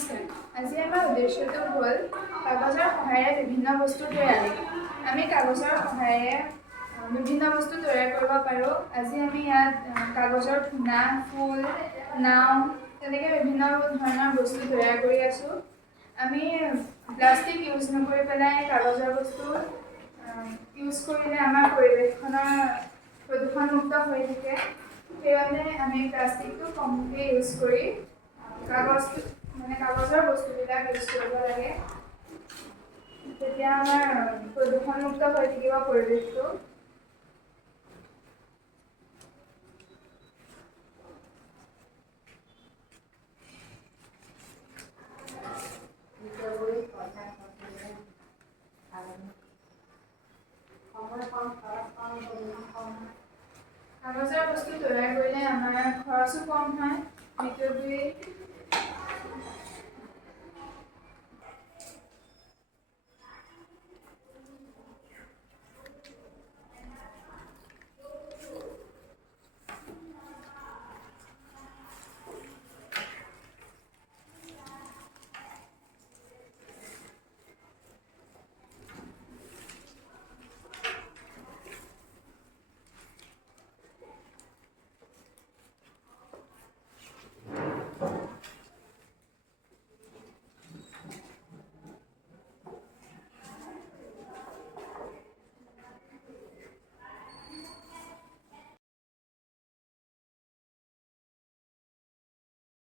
নমস্কাৰ। আজি আমাৰ উদ্দেশ্যটো হ'ল কাগজৰ সহায়েৰে বিভিন্ন বস্তু তৈয়াৰী। আমি কাগজৰ সহায়েৰে বিভিন্ন বস্তু তৈয়াৰ কৰিব পাৰোঁ। আজি আমি ইয়াত কাগজৰ ধূনা, ফুল, নাও তেনেকৈ বিভিন্ন ধৰণৰ বস্তু তৈয়াৰ কৰি আছোঁ। আমি প্লাষ্টিক ইউজ নকৰি পেলাই কাগজৰ বস্তু ইউজ কৰিলে আমাৰ পৰিৱেশখনৰ প্ৰদূষণমুক্ত হৈ থাকে। সেইবাবে আমি প্লাষ্টিকটো কমকৈ ইউজ কৰি কাগজৰ বস্তুবিলাক ইউজ কৰিব লাগে। তেতিয়া আমাৰ প্ৰদূষণমুক্ত হৈ থাকিব পৰিৱেশটো। কাগজৰ বস্তু তৈয়াৰ কৰিলে আমাৰ খৰচো কম হয়।